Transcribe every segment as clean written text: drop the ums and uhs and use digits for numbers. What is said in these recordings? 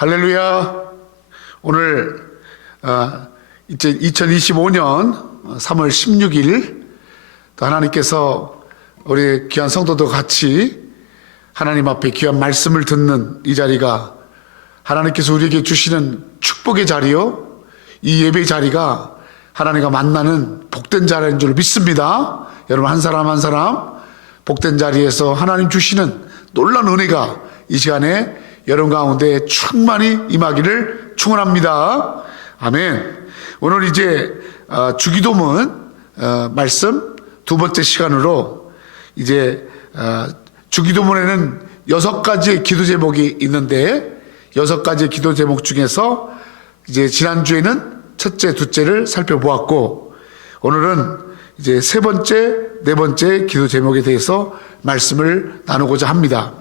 할렐루야. 오늘 이제 2025년 3월 16일 또 하나님께서 우리 귀한 성도도 같이 하나님 앞에 귀한 말씀을 듣는 이 자리가 하나님께서 우리에게 주시는 축복의 자리요, 이 예배 자리가 하나님과 만나는 복된 자리인 줄 믿습니다. 여러분 한 사람 한 사람 복된 자리에서 하나님 주시는 놀라운 은혜가 이 시간에 여러분 가운데 충만히 임하기를 축원합니다. 아멘. 오늘 이제 주기도문 말씀 두 번째 시간으로 이제 주기도문에는 6가지의 기도 제목이 있는데 6가지의 기도 제목 중에서 이제 지난주에는 첫째, 둘째를 살펴보았고 오늘은 이제 세 번째, 네 번째 기도 제목에 대해서 말씀을 나누고자 합니다.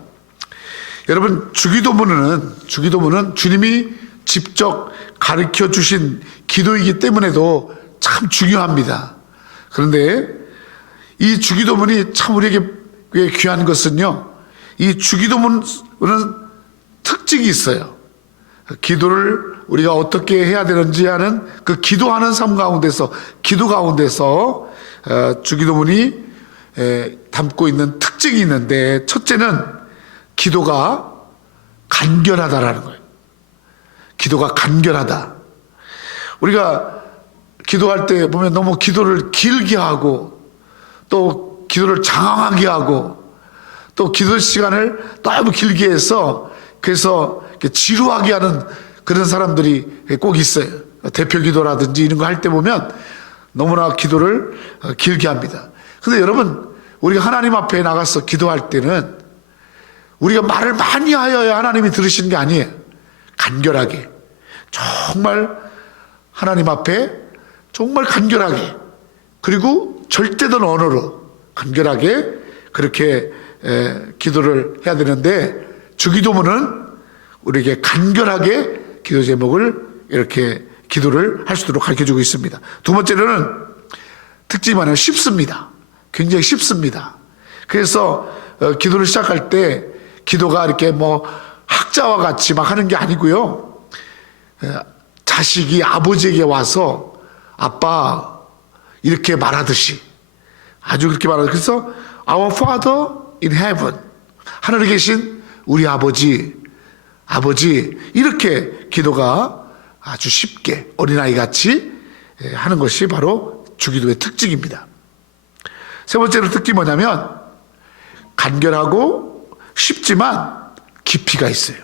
여러분 주기도문은 주님이 직접 가르쳐 주신 기도이기 때문에도 참 중요합니다. 그런데 이 주기도문이 참 우리에게 꽤 귀한 것은요, 이 주기도문은 특징이 있어요. 기도를 우리가 어떻게 해야 되는지 하는 그 기도하는 삶 가운데서, 기도 가운데서 주기도문이 담고 있는 특징이 있는데, 첫째는 기도가 간결하다라는 거예요. 기도가 간결하다. 우리가 기도할 때 보면 너무 기도를 길게 하고 또 기도를 장황하게 하고 또 기도 시간을 너무 길게 해서 그래서 지루하게 하는 그런 사람들이 꼭 있어요. 대표 기도라든지 이런 거 할 때 보면 너무나 기도를 길게 합니다. 근데 여러분, 우리가 하나님 앞에 나가서 기도할 때는 우리가 말을 많이 하여야 하나님이 들으시는 게 아니에요. 간결하게, 정말 하나님 앞에 정말 간결하게, 그리고 절대된 언어로 간결하게 그렇게 기도를 해야 되는데, 주기도문은 우리에게 간결하게 기도 제목을 이렇게 기도를 할 수 있도록 가르쳐주고 있습니다. 두 번째로는 특징이 많아요. 쉽습니다. 굉장히 쉽습니다. 그래서 기도를 시작할 때 기도가 이렇게 뭐 학자와 같이 막 하는 게 아니고요, 자식이 아버지에게 와서 아빠 이렇게 말하듯이, 아주 그렇게 말하듯이, 그래서 Our Father in Heaven, 하늘에 계신 우리 아버지 이렇게 기도가 아주 쉽게 어린아이 같이 하는 것이 바로 주기도의 특징입니다. 세 번째로 특징이 뭐냐면 간결하고 쉽지만 깊이가 있어요.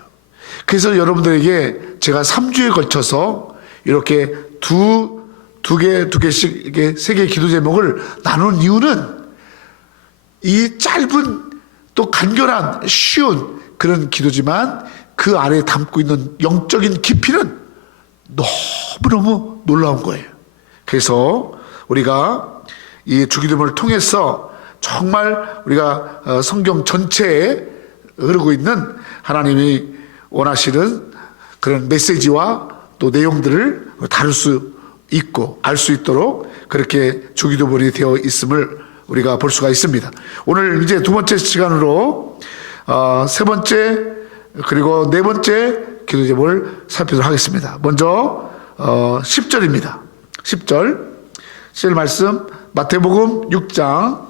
그래서 여러분들에게 제가 3주에 걸쳐서 이렇게 두 개씩 이렇게 세 개의 기도 제목을 나눈 이유는 이 짧은 또 간결한 쉬운 그런 기도지만 그 안에 담고 있는 영적인 깊이는 너무너무 놀라운 거예요. 그래서 우리가 이 주기도문을 통해서 정말 우리가 성경 전체에 흐르고 있는 하나님이 원하시는 그런 메시지와 또 내용들을 다룰 수 있고 알 수 있도록 그렇게 주기도문이 되어 있음을 우리가 볼 수가 있습니다. 오늘 이제 두 번째 시간으로 세 번째 그리고 네 번째 기도 제목을 살피도록 하겠습니다. 먼저 10절입니다. 10절 말씀, 마태복음 6장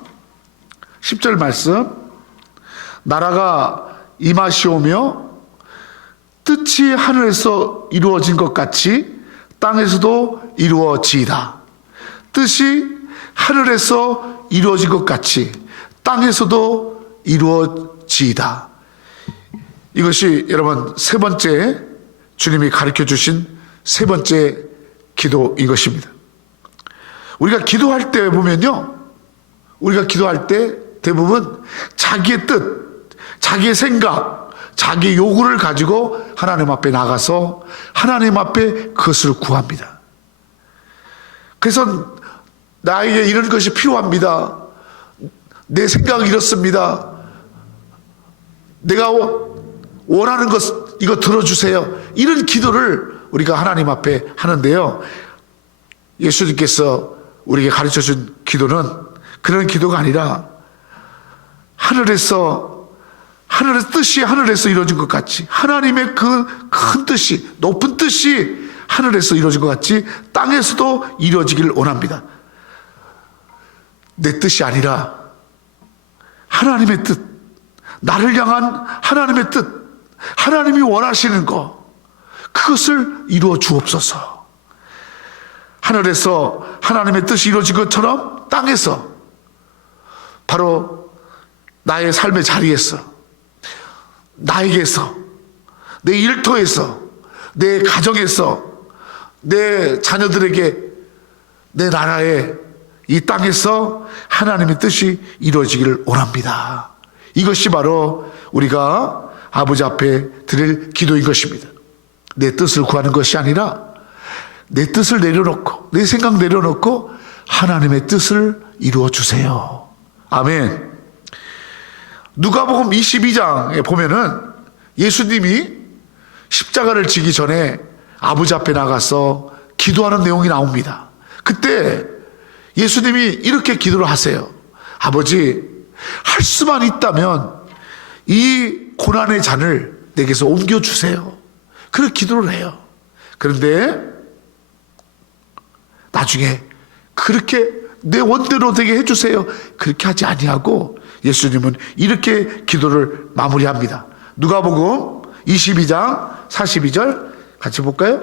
10절 말씀. 나라가 임하시오며 뜻이 하늘에서 이루어진 것 같이 땅에서도 이루어지이다. 뜻이 하늘에서 이루어진 것 같이 땅에서도 이루어지이다. 이것이 여러분 세 번째 주님이 가르쳐 주신 세 번째 기도인 것입니다. 우리가 기도할 때 보면요, 우리가 기도할 때 대부분 자기의 뜻, 자기의 생각, 자기의 요구를 가지고 하나님 앞에 나가서 하나님 앞에 그것을 구합니다. 그래서 나에게 이런 것이 필요합니다. 내 생각이 이렇습니다. 내가 원하는 것 이거 들어주세요. 이런 기도를 우리가 하나님 앞에 하는데요, 예수님께서 우리에게 가르쳐준 기도는 그런 기도가 아니라 하늘에서 하늘의 뜻이 하늘에서 이루어진 것 같이, 하나님의 그 큰 뜻이, 높은 뜻이 하늘에서 이루어진 것 같이 땅에서도 이루어지길 원합니다. 내 뜻이 아니라 하나님의 뜻, 나를 향한 하나님의 뜻, 하나님이 원하시는 것, 그것을 이루어 주옵소서. 하늘에서 하나님의 뜻이 이루어진 것처럼 땅에서, 바로 나의 삶의 자리에서, 나에게서, 내 일터에서, 내 가정에서, 내 자녀들에게, 내 나라에, 이 땅에서 하나님의 뜻이 이루어지기를 원합니다. 이것이 바로 우리가 아버지 앞에 드릴 기도인 것입니다. 내 뜻을 구하는 것이 아니라 내 뜻을 내려놓고, 내 생각 내려놓고 하나님의 뜻을 이루어 주세요. 아멘. 누가복음 22장에 보면은 예수님이 십자가를 지기 전에 아버지 앞에 나가서 기도하는 내용이 나옵니다. 그때 예수님이 이렇게 기도를 하세요. 아버지, 할 수만 있다면 이 고난의 잔을 내게서 옮겨주세요. 그렇게 기도를 해요. 그런데 나중에 그렇게 내 원대로 되게 해주세요, 그렇게 하지 아니하고 예수님은 이렇게 기도를 마무리합니다. 누가복음 22장 42절 같이 볼까요?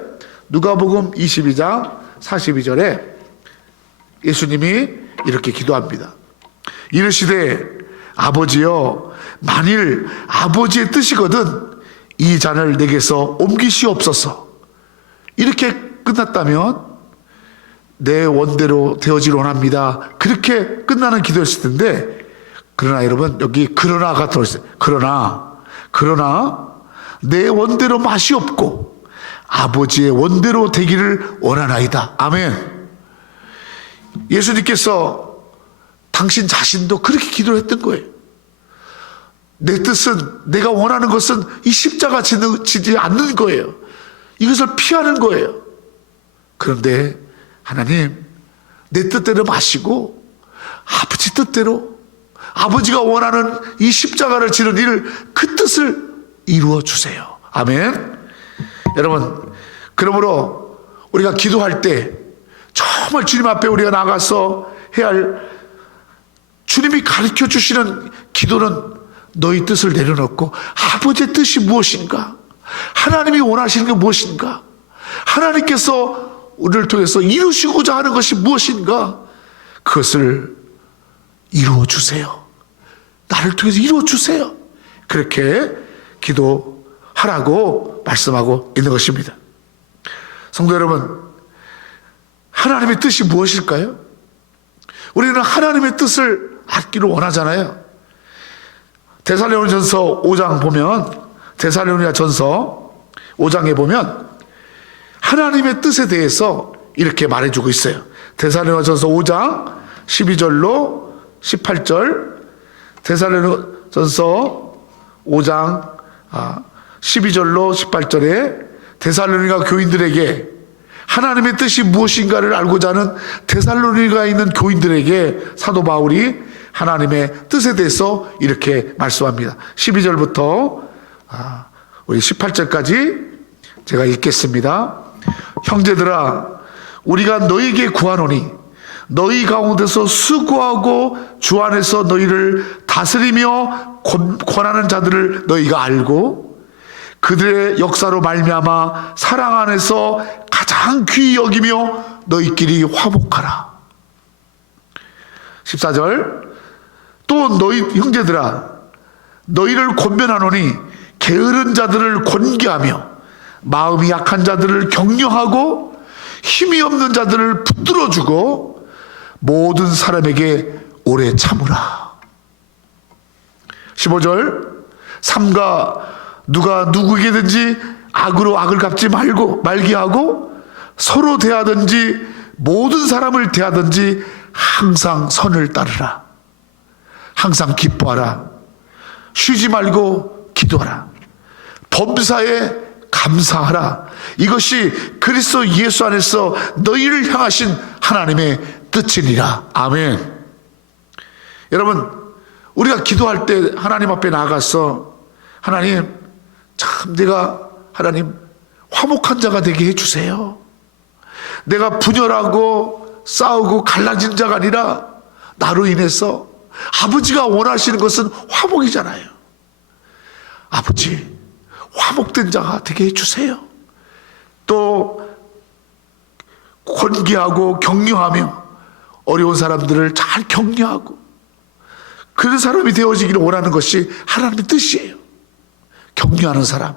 누가복음 22장 42절에 예수님이 이렇게 기도합니다. 이르시되 아버지여, 만일 아버지의 뜻이거든 이 잔을 내게서 옮기시옵소서. 이렇게 끝났다면 내 원대로 되어질 원합니다, 그렇게 끝나는 기도였을 텐데, 그러나 여러분 여기 그러나가 들어있어요. 그러나 내 원대로 맛이 없고 아버지의 원대로 되기를 원하나이다. 아멘. 예수님께서 당신 자신도 그렇게 기도를 했던 거예요. 내 뜻은, 내가 원하는 것은 이 십자가 지지 않는 거예요. 이것을 피하는 거예요. 그런데 하나님, 내 뜻대로 마시고 아버지 뜻대로, 아버지가 원하는 이 십자가를 지는 일, 그 뜻을 이루어 주세요. 아멘. 여러분, 그러므로 우리가 기도할 때 정말 주님 앞에 우리가 나가서 해야 할, 주님이 가르쳐 주시는 기도는 너희 뜻을 내려놓고 아버지의 뜻이 무엇인가, 하나님이 원하시는 게 무엇인가, 하나님께서 우리를 통해서 이루시고자 하는 것이 무엇인가, 그것을 이루어 주세요. 나를 통해서 이루어 주세요. 그렇게 기도하라고 말씀하고 있는 것입니다. 성도 여러분, 하나님의 뜻이 무엇일까요? 우리는 하나님의 뜻을 알기를 원하잖아요. 데살로니가전서 5장 보면, 데살로니가전서 5장에 보면 하나님의 뜻에 대해서 이렇게 말해주고 있어요. 데살로니가전서 5장 12절로 18절, 데살로니가전서 5장 12절로 18절에 데살로니가 교인들에게 하나님의 뜻이 무엇인가를 알고자 하는 데살로니가에 있는 교인들에게 사도 바울이 하나님의 뜻에 대해서 이렇게 말씀합니다. 12절부터 우리 18절까지 제가 읽겠습니다. 형제들아, 우리가 너희에게 구하노니 너희 가운데서 수고하고 주 안에서 너희를 다스리며 권하는 자들을 너희가 알고 그들의 역사로 말미암아 사랑 안에서 가장 귀히 여기며 너희끼리 화목하라. 14절, 또 너희 형제들아, 너희를 권면하노니 게으른 자들을 권계하며 마음이 약한 자들을 격려하고 힘이 없는 자들을 붙들어주고 모든 사람에게 오래 참으라. 15절, 삼가 누가 누구에게든지 악으로 악을 갚지 말게 하고 서로 대하든지 모든 사람을 대하든지 항상 선을 따르라. 항상 기뻐하라. 쉬지 말고 기도하라. 범사에 감사하라. 이것이 그리스도 예수 안에서 너희를 향하신 하나님의 뜻이니라. 아멘. 여러분, 우리가 기도할 때 하나님 앞에 나가서 하나님, 참 내가 하나님 화목한 자가 되게 해주세요. 내가 분열하고 싸우고 갈라진 자가 아니라 나로 인해서 아버지가 원하시는 것은 화목이잖아요. 아버지, 화목된 자가 되게 해주세요. 또 권계하고 격려하며 어려운 사람들을 잘 격려하고 그런 사람이 되어지기를 원하는 것이 하나님의 뜻이에요. 격려하는 사람,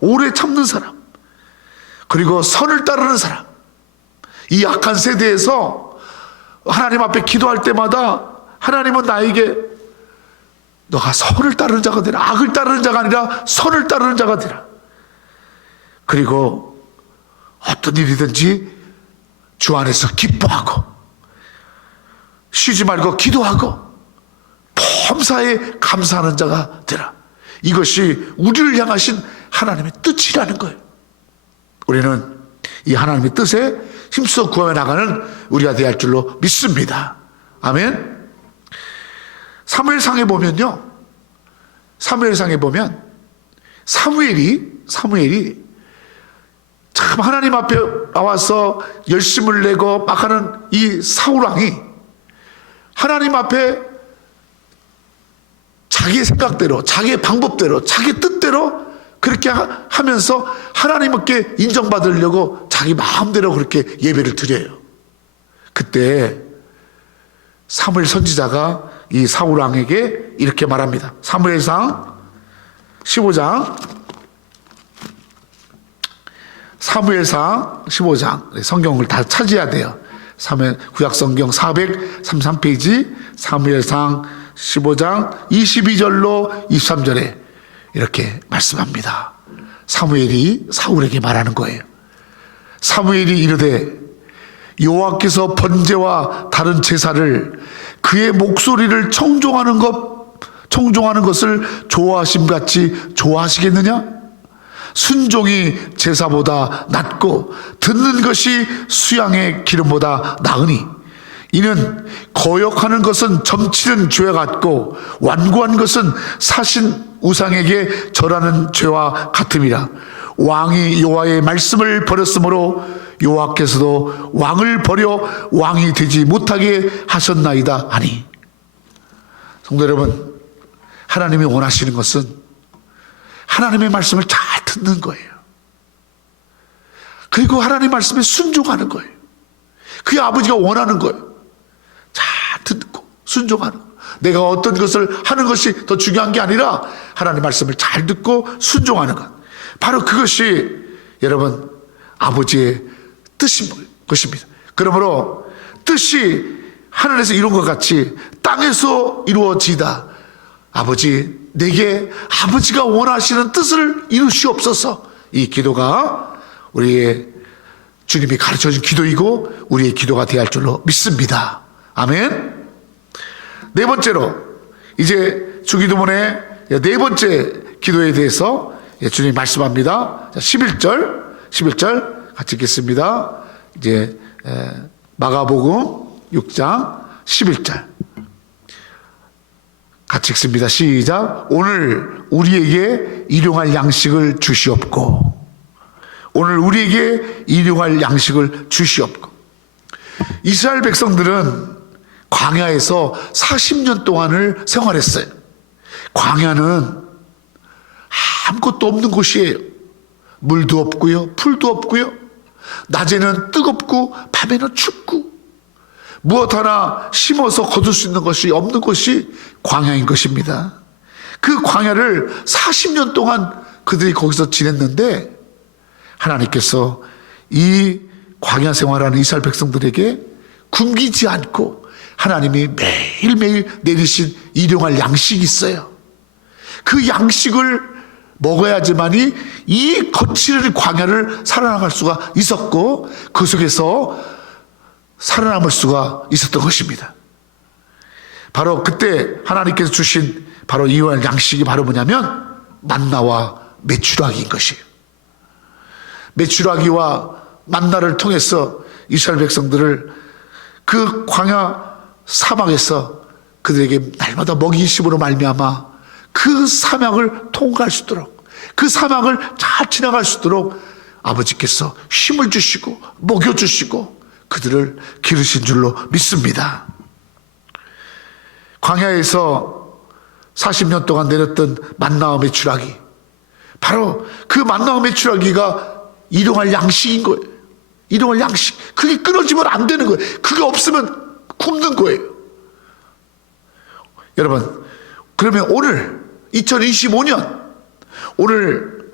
오래 참는 사람, 그리고 선을 따르는 사람. 이 약한 세대에서 하나님 앞에 기도할 때마다 하나님은 나에게 너가 선을 따르는 자가 되라. 악을 따르는 자가 아니라 선을 따르는 자가 되라. 그리고 어떤 일이든지 주 안에서 기뻐하고 쉬지 말고 기도하고 범사에 감사하는 자가 되라. 이것이 우리를 향하신 하나님의 뜻이라는 거예요. 우리는 이 하나님의 뜻에 힘써 구하며 나가는 우리가 되어야 할 줄로 믿습니다. 아멘. 사무엘상에 보면요, 사무엘상에 보면 사무엘이 참 하나님 앞에 나와서 열심을 내고 막 하는 이 사울왕이 하나님 앞에 자기의 생각대로, 자기의 방법대로, 자기의 뜻대로 그렇게 하면서 하나님께 인정받으려고 자기 마음대로 그렇게 예배를 드려요. 그때 사무엘 선지자가 이 사울왕에게 이렇게 말합니다. 사무엘상 15장, 사무엘상 15장, 성경을 다 찾아야 돼요. 구약성경 433페이지 사무엘상 15장 22절로 23절에 이렇게 말씀합니다. 사무엘이 사울에게 말하는 거예요. 사무엘이 이르되 여호와께서 번제와 다른 제사를 그의 목소리를 청종하는 것을 좋아하심같이 좋아하시겠느냐? 순종이 제사보다 낫고 듣는 것이 수양의 기름보다 나으니 이는 거역하는 것은 점치는 죄와 같고 완고한 것은 사신 우상에게 절하는 죄와 같음이라. 왕이 여호와의 말씀을 버렸으므로 여호와께서도 왕을 버려 왕이 되지 못하게 하셨나이다 하니. 성도 여러분, 하나님이 원하시는 것은 하나님의 말씀을 잘 듣는 거예요. 그리고 하나님 말씀에 순종하는 거예요. 그게 아버지가 원하는 거예요. 잘 듣고 순종하는 거예요. 내가 어떤 것을 하는 것이 더 중요한 게 아니라 하나님 말씀을 잘 듣고 순종하는 것. 바로 그것이 여러분 아버지의 뜻인 것입니다. 그러므로 뜻이 하늘에서 이룬 것 같이 땅에서 이루어지다. 아버지, 내게 아버지가 원하시는 뜻을 이루시옵소서. 이 기도가 우리의 주님이 가르쳐준 기도이고 우리의 기도가 되어야 할 줄로 믿습니다. 아멘. 네 번째로 이제 주기도문의 네 번째 기도에 대해서 주님이 말씀합니다. 11절 같이 읽겠습니다. 이제 마가복음 6장 11절 같이 읽습니다. 시작. 오늘 우리에게 일용할 양식을 주시옵고. 오늘 우리에게 일용할 양식을 주시옵고. 이스라엘 백성들은 광야에서 40년 동안을 생활했어요. 광야는 아무것도 없는 곳이에요. 물도 없고요, 풀도 없고요, 낮에는 뜨겁고 밤에는 춥고 무엇 하나 심어서 거둘 수 있는 것이 없는 것이 광야인 것입니다. 그 광야를 40년 동안 그들이 거기서 지냈는데 하나님께서 이 광야 생활하는 이스라엘 백성들에게 굶기지 않고 하나님이 매일매일 내리신 일용할 양식이 있어요. 그 양식을 먹어야지만이 이 거칠은 광야를 살아나갈 수가 있었고 그 속에서 살아남을 수가 있었던 것입니다. 바로 그때 하나님께서 주신 바로 이 양식이 바로 뭐냐면 만나와 메추라기인 것이에요. 메추라기와 만나를 통해서 이스라엘 백성들을 그 광야 사막에서 그들에게 날마다 먹이심으로 말미암아 그 사막을 통과할 수 있도록, 그 사막을 잘 지나갈 수 있도록 아버지께서 힘을 주시고 먹여주시고 그들을 기르신 줄로 믿습니다. 광야에서 40년 동안 내렸던 만나와 메추라기, 바로 그 만나와 메추라기가 일용할 양식인 거예요. 일용할 양식. 그게 끊어지면 안 되는 거예요. 그게 없으면 굶는 거예요. 여러분, 그러면 오늘 2025년 오늘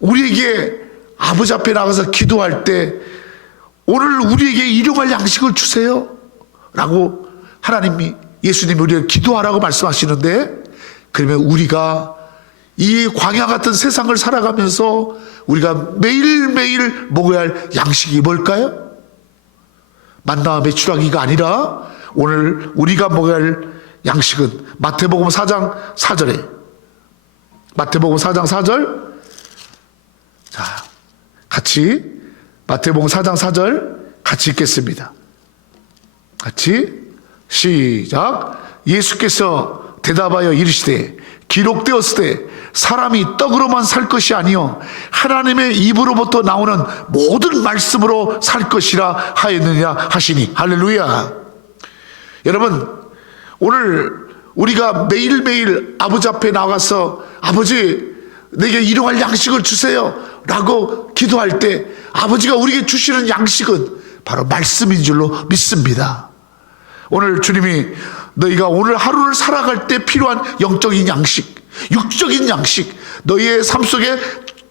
우리에게 아버지 앞에 나가서 기도할 때 오늘 우리에게 일용할 양식을 주세요 라고 하나님이, 예수님이 우리를 기도하라고 말씀하시는데, 그러면 우리가 이 광야 같은 세상을 살아가면서 우리가 매일매일 먹어야 할 양식이 뭘까요? 만나와 메추라기가 아니라 오늘 우리가 먹어야 할 양식은 마태복음 4장 4절에, 마태복음 4장 4절, 자, 같이 마태복음 4장 4절 같이 읽겠습니다. 같이 시작. 예수께서 대답하여 이르시되 기록되었으되 사람이 떡으로만 살 것이 아니요 하나님의 입으로부터 나오는 모든 말씀으로 살 것이라 하였느냐 하시니. 할렐루야. 여러분, 오늘 우리가 매일매일 아버지 앞에 나가서 아버지 내게 일용할 양식을 주세요 라고 기도할 때 아버지가 우리에게 주시는 양식은 바로 말씀인 줄로 믿습니다. 오늘 주님이 너희가 오늘 하루를 살아갈 때 필요한 영적인 양식, 육적인 양식, 너희의 삶 속에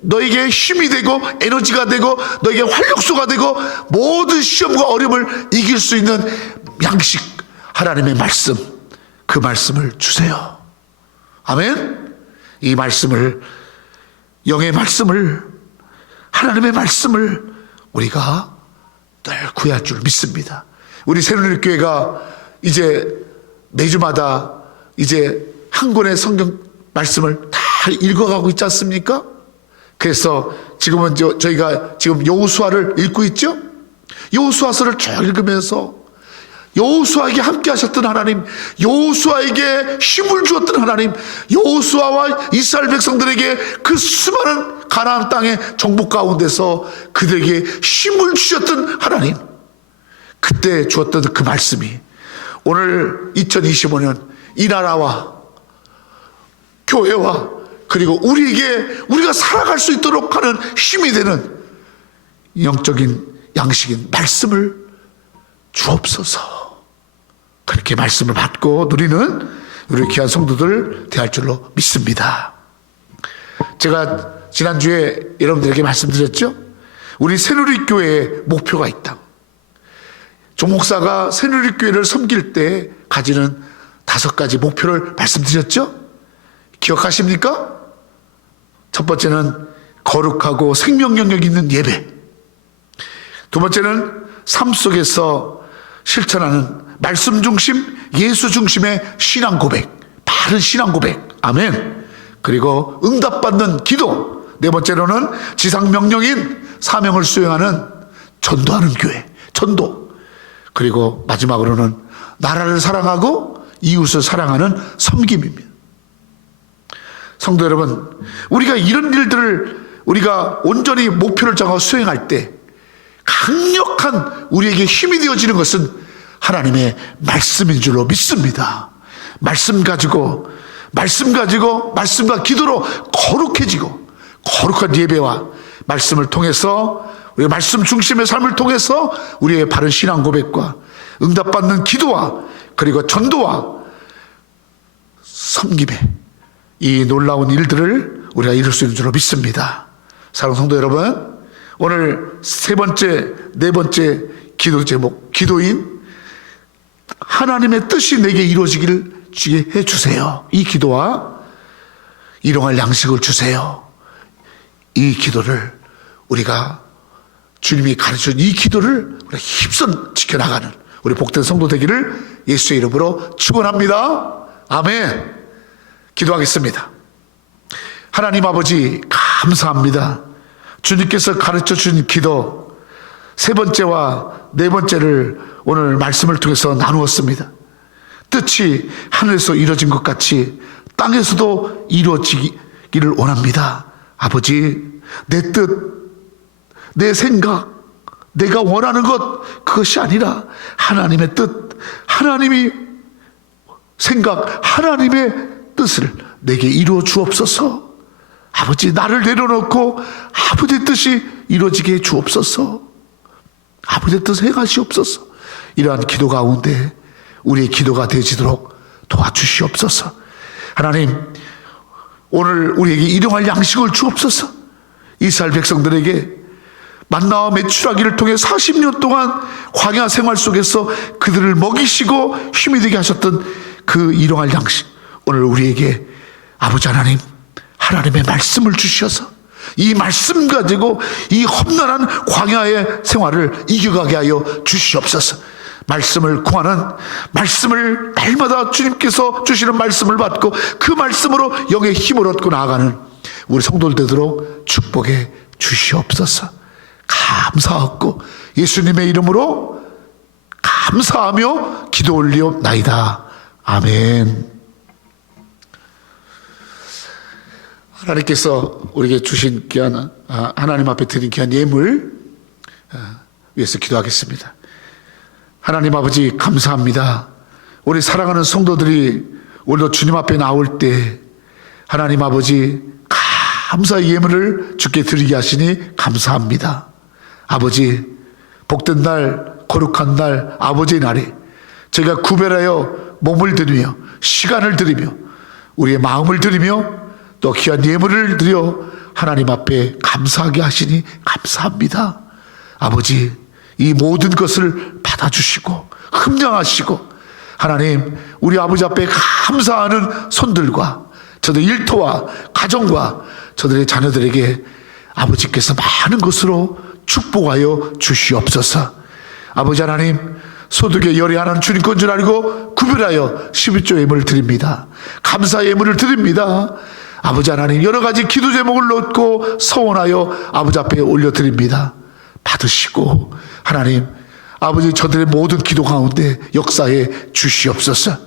너에게 힘이 되고 에너지가 되고 너에게 활력소가 되고 모든 시험과 어려움을 이길 수 있는 양식, 하나님의 말씀, 그 말씀을 주세요. 아멘. 이 말씀을, 영의 말씀을, 하나님의 말씀을 우리가 늘 구해야 할 줄 믿습니다. 우리 새누리교회가 이제 매주마다 이제 한 권의 성경 말씀을 다 읽어가고 있지 않습니까? 그래서 지금은 저희가 지금 여호수아를 읽고 있죠? 여호수아서를 쭉 읽으면서 여호수아에게 함께 하셨던 하나님, 여호수아에게 힘을 주었던 하나님, 여호수아와 이스라엘 백성들에게 그 수많은 가나안 땅의 정복 가운데서 그들에게 힘을 주셨던 하나님, 그때 주었던 그 말씀이 오늘 2025년 이 나라와 교회와 그리고 우리가 살아갈 수 있도록 하는 힘이 되는 영적인 양식인 말씀을 주옵소서. 그렇게 말씀을 받고 누리는 우리 귀한 성도들 되할 줄로 믿습니다. 제가 지난주에 여러분들에게 말씀드렸죠? 우리 새누리교회에 목표가 있다고. 조 목사가 새누리교회를 섬길 때 가지는 5가지 목표를 말씀드렸죠? 기억하십니까? 첫 번째는 거룩하고 생명 영역 있는 예배. 두 번째는 삶 속에서 실천하는 말씀 중심, 예수 중심의 신앙 고백, 바른 신앙 고백. 아멘. 그리고 응답받는 기도. 네 번째로는 지상 명령인 사명을 수행하는 전도하는 교회, 전도. 그리고 마지막으로는 나라를 사랑하고 이웃을 사랑하는 섬김입니다. 성도 여러분, 우리가 이런 일들을 우리가 온전히 목표를 정하고 수행할 때 강력한 우리에게 힘이 되어지는 것은 하나님의 말씀인 줄로 믿습니다. 말씀 가지고 말씀과 기도로 거룩해지고, 거룩한 예배와 말씀을 통해서, 우리가 말씀 중심의 삶을 통해서 우리의 바른 신앙 고백과 응답받는 기도와 그리고 전도와 섬김의 이 놀라운 일들을 우리가 이룰 수 있는 줄로 믿습니다. 사랑하는 성도 여러분, 오늘 세 번째, 네 번째 기도 제목, 기도인 하나님의 뜻이 내게 이루어지기를 주게 해주세요. 이 기도와 일용할 양식을 주세요. 이 기도를 우리가, 주님이 가르쳐준 이 기도를 우리가 힘써 지켜나가는 우리 복된 성도 되기를 예수의 이름으로 축원합니다. 아멘. 기도하겠습니다. 하나님 아버지, 감사합니다. 주님께서 가르쳐준 기도 세 번째와 네 번째를 오늘 말씀을 통해서 나누었습니다. 뜻이 하늘에서 이루어진 것 같이 땅에서도 이루어지기를 원합니다. 아버지, 내 뜻, 내 생각, 내가 원하는 것, 그것이 아니라 하나님의 뜻, 하나님이 생각, 하나님의 뜻을 내게 이루어 주옵소서. 아버지, 나를 내려놓고 아버지의 뜻이 이루어지게 해 주옵소서. 아버지의 뜻을 행하시옵소서. 이러한 기도 가운데 우리의 기도가 되어지도록 도와주시옵소서. 하나님, 오늘 우리에게 일용할 양식을 주옵소서. 이스라엘 백성들에게 만나와 메추라기를 통해 40년 동안 광야 생활 속에서 그들을 먹이시고 힘이 되게 하셨던 그 일용할 양식, 오늘 우리에게 아버지 하나님, 하나님의 말씀을 주셔서 이 말씀 가지고 이 험난한 광야의 생활을 이겨가게 하여 주시옵소서. 말씀을 구하는, 말씀을 날마다 주님께서 주시는 말씀을 받고 그 말씀으로 영의 힘을 얻고 나아가는 우리 성도들 되도록 축복해 주시옵소서. 감사하고 예수님의 이름으로 감사하며 기도 올리옵나이다. 아멘. 하나님께서 우리에게 주신 귀한, 하나님 앞에 드린 귀한 예물 위해서 기도하겠습니다. 하나님 아버지, 감사합니다. 우리 사랑하는 성도들이 오늘도 주님 앞에 나올 때 하나님 아버지, 감사의 예물을 주께 드리게 하시니 감사합니다. 아버지, 복된 날, 거룩한 날, 아버지의 날에 저희가 구별하여 몸을 드리며 시간을 드리며 우리의 마음을 드리며 또 귀한 예물을 드려 하나님 앞에 감사하게 하시니 감사합니다. 아버지, 이 모든 것을 받아주시고 흠양하시고 하나님, 우리 아버지 앞에 감사하는 손들과 저들 일터와 가정과 저들의 자녀들에게 아버지께서 많은 것으로 축복하여 주시옵소서. 아버지 하나님, 소득의 열이 하나는 주님 건 줄 알고 구별하여 11조 예물을 드립니다. 감사 예물을 드립니다. 아버지 하나님, 여러 가지 기도 제목을 놓고 서원하여 아버지 앞에 올려드립니다. 받으시고 하나님, 아버지 저들의 모든 기도 가운데 역사해 주시옵소서.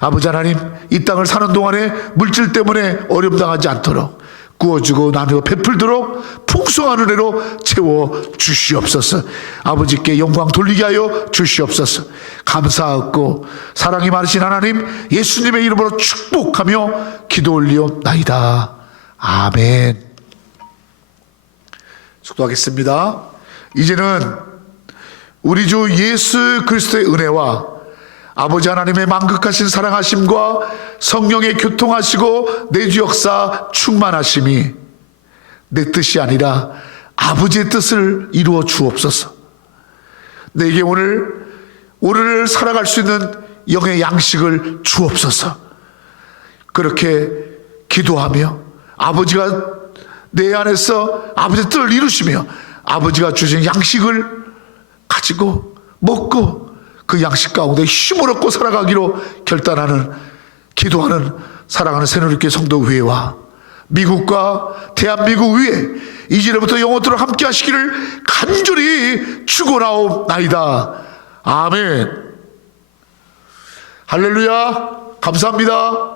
아버지 하나님, 이 땅을 사는 동안에 물질 때문에 어려움 당하지 않도록 구워주고 나누고 베풀도록 풍성한 은혜로 채워 주시옵소서. 아버지께 영광 돌리게 하여 주시옵소서. 감사하고 사랑이 많으신 하나님, 예수님의 이름으로 축복하며 기도 올리옵나이다. 아멘. 축도하겠습니다. 이제는 우리 주 예수 그리스도의 은혜와 아버지 하나님의 만극하신 사랑하심과 성령의 교통하시고 내주 역사 충만하심이 내 뜻이 아니라 아버지의 뜻을 이루어 주옵소서. 내게 오늘 살아갈 수 있는 영의 양식을 주옵소서. 그렇게 기도하며 아버지가 내 안에서 아버지의 뜻을 이루시며 아버지가 주신 양식을 가지고 먹고 그 양식 가운데 힘을 얻고 살아가기로 결단하는, 기도하는 사랑하는 새누리교회 성도 위에와 미국과 대한민국 위에 이제부터 영원토록 함께 하시기를 간절히 축원하옵나이다. 아멘. 할렐루야. 감사합니다.